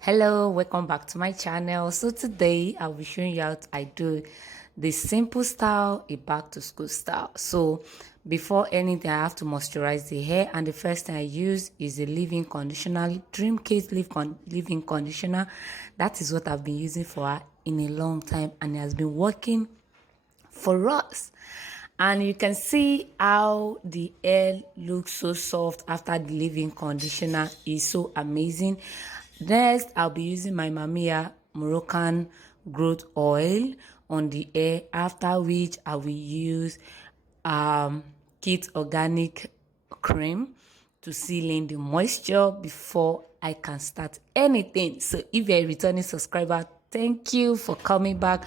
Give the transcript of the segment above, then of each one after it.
Hello, welcome back to my channel. So today I'll be showing you how I do the simple style, a back to school style. So before anything, I have to moisturize the hair, and the first thing I use is a leave-in conditioner, Dream Case leave-in conditioner. That is what I've been using for her in a long time, and it has been working for us. And you can see how the hair looks so soft after the leave-in conditioner is so amazing. Next, I'll be using my Mamiya Moroccan growth oil on the hair, after which I will use Kit organic cream to seal in the moisture before I can start anything. So if you're a returning subscriber, thank you for coming back.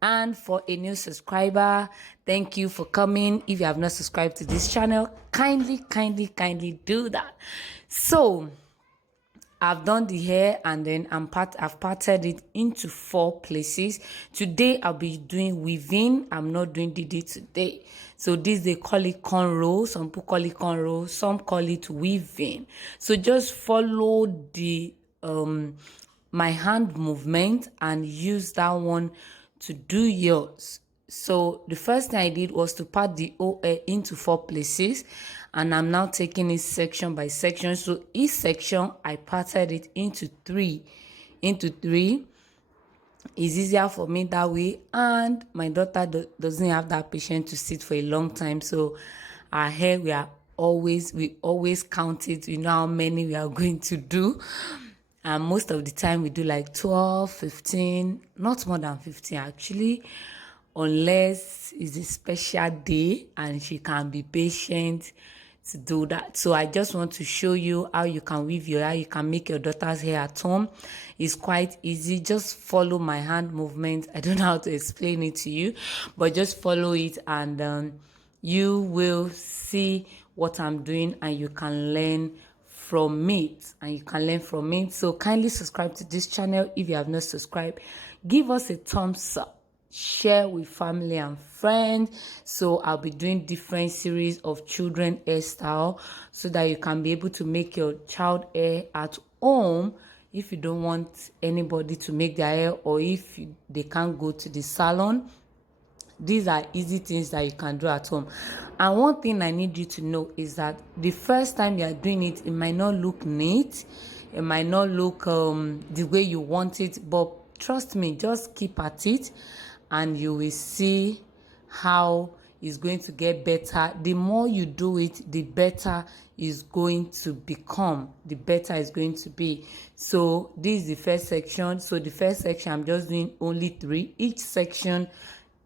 And for a new subscriber, thank you for coming. If you have not subscribed to this channel, kindly do that. So I've done the hair, and then I've parted it into 4 places. Today I'll be doing weaving. I'm not doing DD today. So this, they call it cornrows. Some people call it cornrows, some call it weaving. So just follow the my hand movement and use that one to do yours. So the first thing I did was to part the OA into 4 places, and I'm now taking it section by section. So each section I parted it into 3. It's easier for me that way, and my daughter doesn't have that patience to sit for a long time. So our hair, we always count it. We know how many we are going to do. And most of the time we do like 12, 15, not more than 15 actually, unless it's a special day and she can be patient to do that. So I just want to show you how you can weave your hair, you can make your daughter's hair at home. It's quite easy. Just follow my hand movement. I don't know how to explain it to you, but just follow it, and you will see what I'm doing, and you can learn from it. So kindly subscribe to this channel if you have not subscribed. Give us a thumbs up, share with family and friends. So I'll be doing different series of children hairstyle, so that you can be able to make your child hair at home if you don't want anybody to make their hair, or if they can't go to the salon. These are easy things that you can do at home. And one thing I need you to know is that the first time you are doing it, it might not look neat, it might not look the way you want it, but trust me, just keep at it and you will see how it's going to get better. The more you do it, the better it's going to become, the better it's going to be. So this is the first section. So the first section, I'm just doing only 3. Each section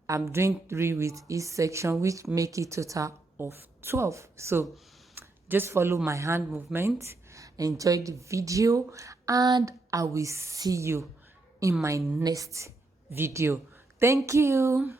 I'm doing 3 with each section, which make it total of 12. So just follow my hand movement, enjoy the video, and I will see you in my next video. Thank you.